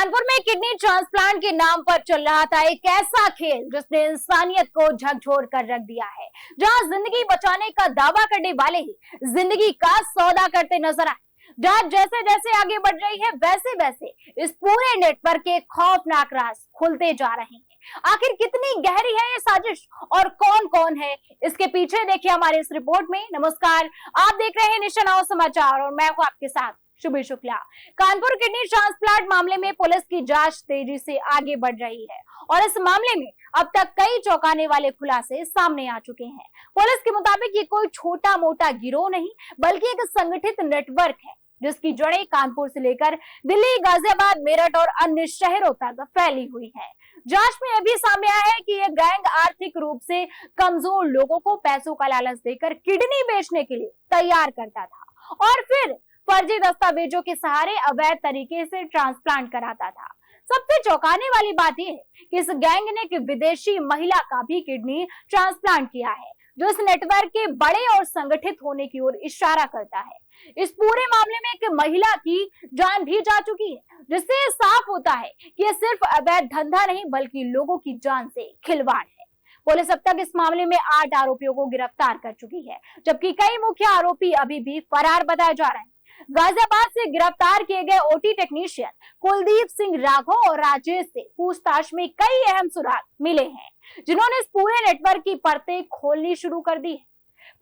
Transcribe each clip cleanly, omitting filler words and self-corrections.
कानपुर में kidney transplant के नाम पर चल रहा था एक ऐसा खेल जिसने इंसानियत को झकझोर कर रख दिया है। जहां जिंदगी बचाने का दावा करने वाले ही जिंदगी का सौदा करते नजर आए। जहां जैसे जैसे आगे बढ़ रही है वैसे वैसे इस पूरे नेटवर्क के खौफनाक राज खुलते जा रहे हैं। आखिर कितनी गहरी है ये साजिश और कौन कौन है इसके पीछे, देखिए हमारे इस रिपोर्ट में। नमस्कार, आप देख रहे हैं नेशन नाउ समाचार और मैं हूं आपके साथ शुभी शुक्ला। कानपुर किडनी ट्रांसप्लांट मामले में पुलिस की जांच तेजी से आगे बढ़ रही है और इस मामले में अब तक कई चौंकाने वाले खुलासे सामने आ चुके हैं। पुलिस के मुताबिक ये कोई छोटा मोटा गिरोह नहीं बल्कि एक संगठित नेटवर्क है जिसकी जड़ें कानपुर से लेकर दिल्ली, गाजियाबाद, मेरठ और अन्य शहरों तक फैली हुई है। जांच में यह भी सामने आया है कि यह गैंग आर्थिक रूप से कमजोर लोगों को पैसों का लालच देकर किडनी बेचने के लिए तैयार करता था और फिर फर्जी दस्तावेजों के सहारे अवैध तरीके से ट्रांसप्लांट कराता था। सबसे चौंकाने वाली बात यह है कि इस गैंग ने एक विदेशी महिला का भी किडनी ट्रांसप्लांट किया है, जो इस नेटवर्क के बड़े और संगठित होने की ओर इशारा करता है। इस पूरे मामले में एक महिला की जान भी जा चुकी है, जिससे साफ होता है कि यह सिर्फ अवैध धंधा नहीं बल्कि लोगों की जान से खिलवाड़ है। पुलिस अब तक इस मामले में 8 आरोपियों को गिरफ्तार कर चुकी है, जबकि कई मुख्य आरोपी अभी भी फरार बताए जा रहे हैं। गाजियाबाद से गिरफ्तार किए गए ओटी टेक्नीशियन कुलदीप सिंह राघव और राजेश से पूछताछ में कई अहम सुराग मिले हैं, जिन्होंने इस पूरे नेटवर्क की परतें खोलनी शुरू कर दी है।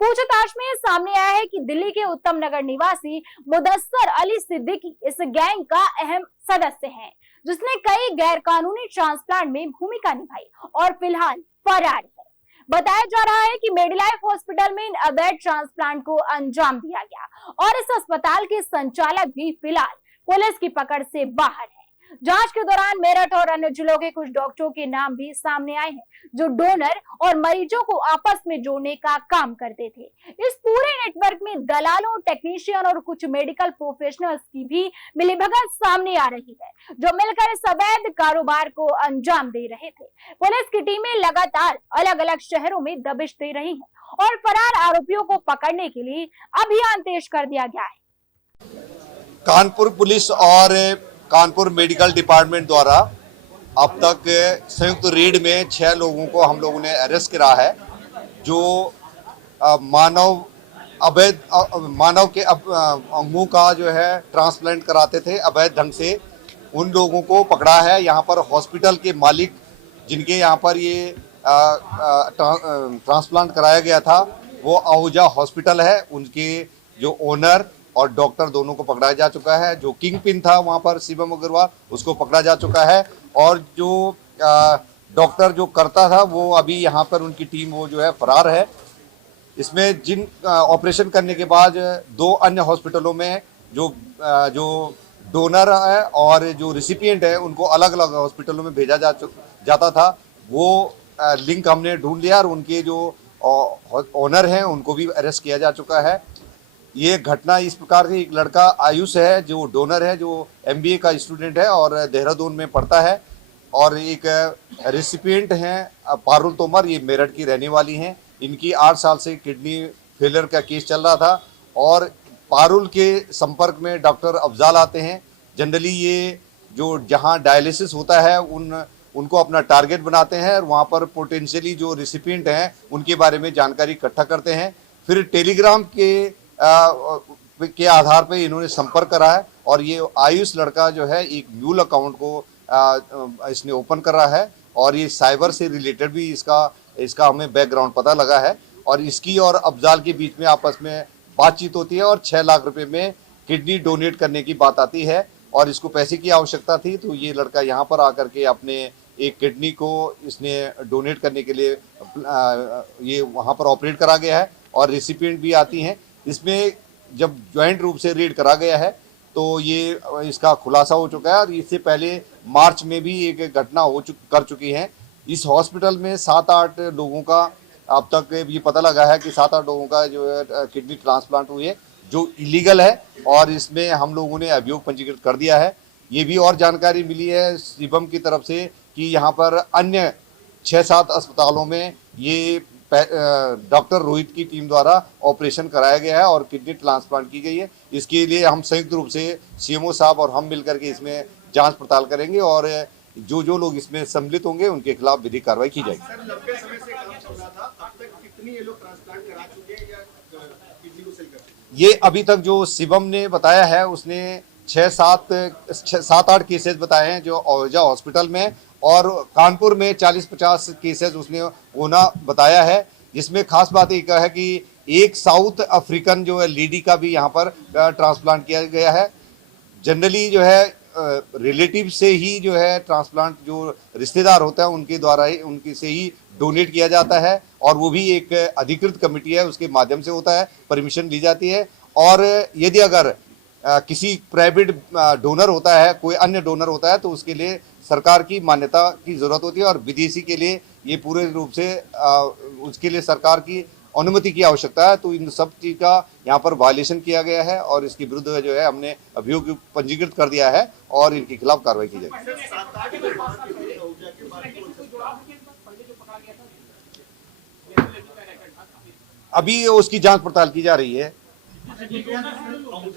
पूछताछ में सामने आया है कि दिल्ली के उत्तम नगर निवासी मुदस्सर अली सिद्दीकी इस गैंग का अहम सदस्य है, जिसने कई गैर कानूनी ट्रांसप्लांट में भूमिका निभाई और फिलहाल फरार है। बताया जा रहा है कि मेडिलाइफ हॉस्पिटल में इन अवैध ट्रांसप्लांट को अंजाम दिया गया और इस अस्पताल के संचालक भी फिलहाल पुलिस की पकड़ से बाहर है। जांच के दौरान मेरठ और अन्य जिलों के कुछ डॉक्टरों के नाम भी सामने आए हैं, जो डोनर और मरीजों को आपस में जोड़ने का काम करते थे। इस पूरे नेटवर्क में दलालों, टेक्नीशियन और कुछ मेडिकल प्रोफेशनल्स की भी मिलीभगत सामने आ रही है, जो मिलकर इस अवैध कारोबार को अंजाम दे रहे थे। पुलिस की टीमें लगातार अलग अलग शहरों में दबिश दे रही है और फरार आरोपियों को पकड़ने के लिए अभियान तेज कर दिया गया है। कानपुर पुलिस और कानपुर मेडिकल डिपार्टमेंट द्वारा अब तक संयुक्त रेड में 6 लोगों को हम लोगों ने अरेस्ट करा है, जो मानव के अंगों का जो है ट्रांसप्लांट कराते थे अवैध ढंग से। उन लोगों को पकड़ा है। यहाँ पर हॉस्पिटल के मालिक, जिनके यहाँ पर ये ट्रांसप्लांट कराया गया था, वो आहूजा हॉस्पिटल है। उनके जो ओनर और डॉक्टर दोनों को पकड़ा जा चुका है। जो किंग पिन था वहाँ पर शिवम अग्रवाल, उसको पकड़ा जा चुका है। और जो डॉक्टर जो करता था वो अभी यहाँ पर उनकी टीम वो जो है फरार है। इसमें जिन ऑपरेशन करने के बाद 2 अन्य हॉस्पिटलों में जो डोनर है और जो रिसिपिएंट है उनको अलग अलग हॉस्पिटलों में भेजा जाता था, वो लिंक हमने ढूंढ लिया और उनके जो ओनर हैं उनको भी अरेस्ट किया जा चुका है। ये घटना इस प्रकार की, एक लड़का आयुष है जो डोनर है, जो MBA का स्टूडेंट है और देहरादून में पढ़ता है, और एक रेसिपिएंट हैं पारुल तोमर, ये मेरठ की रहने वाली हैं। इनकी 8 साल से किडनी फेलियर का केस चल रहा था और पारुल के संपर्क में डॉक्टर अफजाल आते हैं। जनरली ये जो जहाँ डायलिसिस होता है उनको अपना टारगेट बनाते हैं और वहाँ पर पोटेंशियली जो रेसिपिएंट हैं उनके बारे में जानकारी इकट्ठा करते हैं। फिर टेलीग्राम के आधार पे इन्होंने संपर्क करा है और ये आयुष लड़का जो है एक म्यूल अकाउंट को इसने ओपन कर रहा है और ये साइबर से रिलेटेड भी इसका हमें बैकग्राउंड पता लगा है। और इसकी और अफजाल के बीच में आपस में बातचीत होती है और 6 लाख रुपए में किडनी डोनेट करने की बात आती है और इसको पैसे की आवश्यकता थी, तो ये लड़का यहाँ पर आकर के अपने एक किडनी को इसने डोनेट करने के लिए ये वहाँ पर ऑपरेट करा गया है और रेसिपिएंट भी आती हैं। इसमें जब ज्वाइंट रूप से रेड करा गया है तो ये इसका खुलासा हो चुका है और इससे पहले मार्च में भी एक घटना कर चुकी है। इस हॉस्पिटल में 7-8 लोगों का अब तक ये पता लगा है कि 7-8 लोगों का जो है किडनी ट्रांसप्लांट हुई है, जो इलीगल है, और इसमें हम लोगों ने अभियोग पंजीकृत कर दिया है। ये भी और जानकारी मिली है शिवम की तरफ से कि यहाँ पर अन्य 6-7 अस्पतालों में ये डॉक्टर रोहित की टीम द्वारा ऑपरेशन कराया गया है और किडनी ट्रांसप्लांट की गई है। इसके लिए हम संयुक्त रूप से CMO साहब और हम मिलकर के इसमें जांच पड़ताल करेंगे और जो जो लोग इसमें सम्मिलित होंगे उनके खिलाफ विधिक कार्रवाई की जाएगी। सर, लंबे समय से काम चल रहा था, अब तक कितनी ये लोग ट्रांसप्लांट करा चुके हैं या किडनी को सेल कर चुके हैं? ये अभी तक जो शिवम ने बताया है उसने 7-8 केसेस बताए हैं जो ओजा हॉस्पिटल में, और कानपुर में 40-50 केसेस उसने होना बताया है, जिसमें खास बात एक है कि एक साउथ अफ्रीकन जो है लेडी का भी यहाँ पर ट्रांसप्लांट किया गया है। जनरली जो है रिलेटिव से ही जो है ट्रांसप्लांट जो रिश्तेदार होता है उनके द्वारा ही उनके से ही डोनेट किया जाता है, और वो भी एक अधिकृत कमेटी है उसके माध्यम से होता है, परमिशन ली जाती है। और यदि अगर किसी प्राइवेट डोनर होता है, कोई अन्य डोनर होता है, तो उसके लिए सरकार की मान्यता की जरूरत होती है, और विदेशी के लिए ये पूरे रूप से उसके लिए सरकार की अनुमति की आवश्यकता है। तो इन सब चीज का यहाँ पर वायलेशन किया गया है और इसके विरुद्ध जो है हमने अभियोग पंजीकृत कर दिया है और इनके खिलाफ कार्रवाई की जाएगी। सर, 7-8 के बाद ओजा के बाद अभी उसकी जांच पड़ताल की जा रही है। ओजा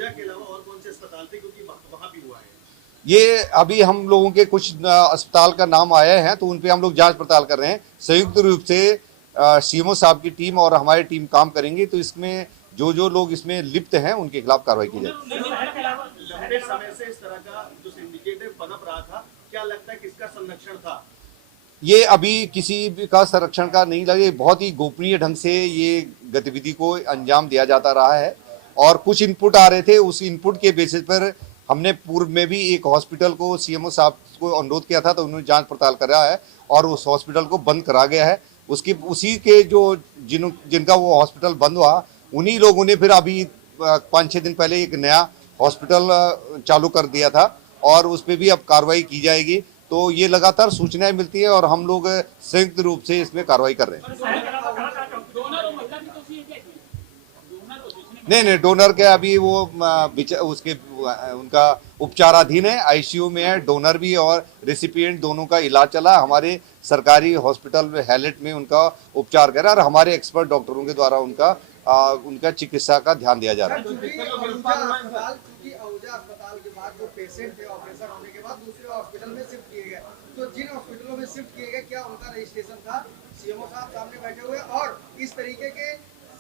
के अलावा और कौन से अस्पताल थे, क्योंकि वहां भी हुआ है? ये अभी हम लोगों के कुछ अस्पताल का नाम आए हैं तो उन पे हम लोग जांच पड़ताल कर रहे हैं। संयुक्त रूप से सीएमओ साहब की टीम और हमारी टीम काम करेंगी, तो इसमें जो जो लोग इसमें लिप्त हैं उनके खिलाफ कार्रवाई की जाएगी। लंबे समय से इस तरह का जो सिंडिकेट है पनप रहा था, क्या लगता है किसका संरक्षण था? ये अभी किसी भी का संरक्षण का नहीं लगे, बहुत ही गोपनीय ढंग से ये गतिविधि को अंजाम दिया जाता रहा है, और कुछ इनपुट आ रहे थे, उस इनपुट के बेसिस पर हमने पूर्व में भी एक हॉस्पिटल को सीएमओ साहब को अनुरोध किया था, तो उन्होंने जांच पड़ताल करा है और उस हॉस्पिटल को बंद करा गया है। उसी के जो जिनका वो हॉस्पिटल बंद हुआ, उन्हीं लोगों ने फिर अभी 5-6 दिन पहले एक नया हॉस्पिटल चालू कर दिया था, और उस पर भी अब कार्रवाई की जाएगी। तो ये लगातार सूचनाएं मिलती हैं और हम लोग संयुक्त रूप से इसमें कार्रवाई कर रहे हैं। नहीं, डोनर के अभी वो उसके उनका उपचाराधीन है, आईसीयू में है, डोनर भी और रेसिपिएंट दोनों का इलाज चला। हमारे सरकारी हॉस्पिटल में हैलेट में उनका उपचार करा और हमारे एक्सपर्ट डॉक्टरों के द्वारा उनका चिकित्सा का ध्यान दिया जा रहा है। क्योंकि ओजा अस्पताल के बाद जो पेशेंट थे ऑपरेशन होने के बाद दूसरे हॉस्पिटल में शिफ्ट किए गए, तो जिन हॉस्पिटलों में शिफ्ट किए गए क्या उनका रजिस्ट्रेशन था? सीएमओ साहब सामने बैठे हुए, और इस तरीके के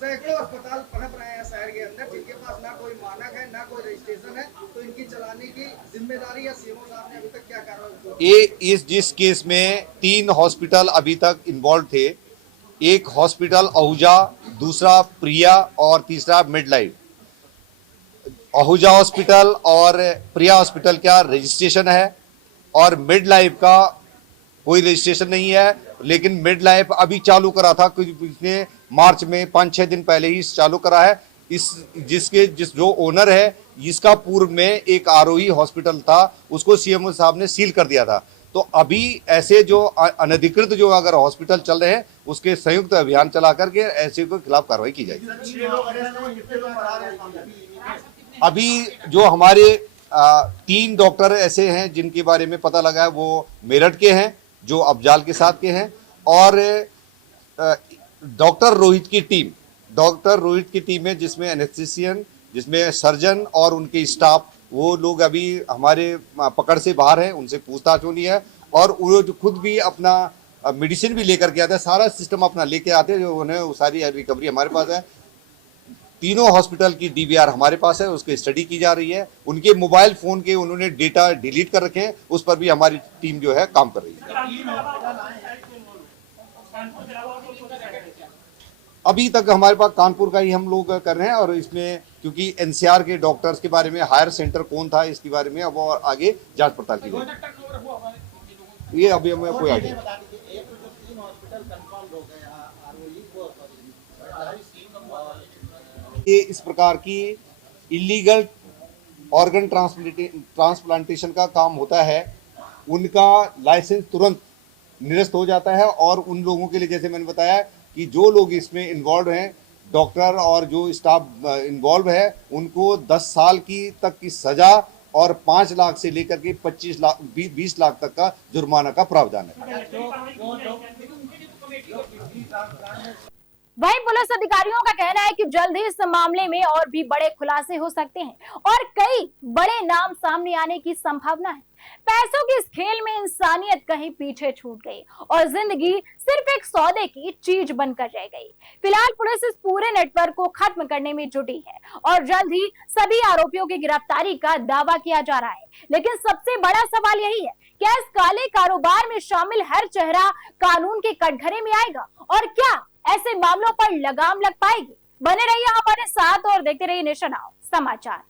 सैकड़ों अस्पताल पनप रहे हैं शहर के अंदर जिनके पास ना कोई मानक है ना कोई रजिस्ट्रेशन है, तो इनकी चलाने की जिम्मेदारी या सीएमओ साहब ने अभी तक क्या कार्रवाई? जिस केस में 3 हॉस्पिटल अभी तक इन्वॉल्व थे, एक हॉस्पिटल आहूजा, दूसरा प्रिया और तीसरा मिडलाइफ। आहूजा हॉस्पिटल और प्रिया हॉस्पिटल का रजिस्ट्रेशन है और मिडलाइफ का कोई रजिस्ट्रेशन नहीं है, लेकिन मिडलाइफ अभी चालू करा था, पिछले मार्च में 5-6 दिन पहले ही चालू करा है। जिस जो ओनर है, इसका पूर्व में एक आरोही हॉस्पिटल था, उसको सीएमओ साहब ने सील कर दिया था। तो अभी ऐसे जो अनधिकृत जो अगर हॉस्पिटल चल रहे हैं, उसके संयुक्त अभियान चला करके ऐसे के खिलाफ कार्रवाई की जाएगी। अभी जो हमारे 3 डॉक्टर ऐसे हैं जिनके बारे में पता लगा है, वो मेरठ के हैं जो अफजाल के साथ के हैं, और डॉक्टर रोहित की टीम है जिसमें एनेस्थीसियन, जिसमें सर्जन और उनके स्टाफ, वो लोग अभी हमारे पकड़ से बाहर हैं, उनसे पूछताछ होनी है, और वो जो खुद भी अपना मेडिसिन भी लेकर के आते हैं, सारा सिस्टम अपना लेके आते हैं, जो उन्हें सारी रिकवरी हमारे पास है। तीनों हॉस्पिटल की डीवीआर हमारे पास है, उसकी स्टडी की जा रही है। उनके मोबाइल फोन के उन्होंने डेटा डिलीट कर रखे हैं, उस पर भी हमारी टीम जो है काम कर रही है। अभी तक हमारे पास कानपुर का ही हम लोग कर रहे हैं, और इसमें क्योंकि एनसीआर के डॉक्टर्स के बारे में हायर सेंटर कौन था इसके बारे में अब और आगे जांच पड़ताल की जाएगी। ये अभी हमें कोई आइडिया। ये इस प्रकार की इलीगल ऑर्गन ट्रांसप्लांटेशन का काम होता है, उनका लाइसेंस तुरंत निरस्त हो जाता है, और उन लोगों के लिए जैसे मैंने बताया कि जो लोग इसमें इन्वॉल्व हैं, डॉक्टर और जो स्टाफ इन्वॉल्व है, उनको 10 साल तक की सजा और 5 लाख से लेकर के 20 लाख तक का जुर्माना का प्रावधान है। वहीं पुलिस अधिकारियों का कहना है कि जल्द ही इस मामले में और भी बड़े खुलासे हो सकते हैं और कई बड़े नाम सामने आने की संभावना है। पैसों के इस खेल में इंसानियत कहीं पीछे छूट गई और जिंदगी सिर्फ एक सौदे की चीज बनकर रह गई। फिलहाल पुलिस इस पूरे नेटवर्क को खत्म करने में जुटी है और जल्द ही सभी आरोपियों की गिरफ्तारी का दावा किया जा रहा है। लेकिन सबसे बड़ा सवाल यही है, क्या इस काले कारोबार में शामिल हर चेहरा कानून के कटघरे में आएगा और क्या ऐसे मामलों पर लगाम लग पाएगी? बने रहिए हमारे साथ और देखते रहिए नेशन नाउ समाचार।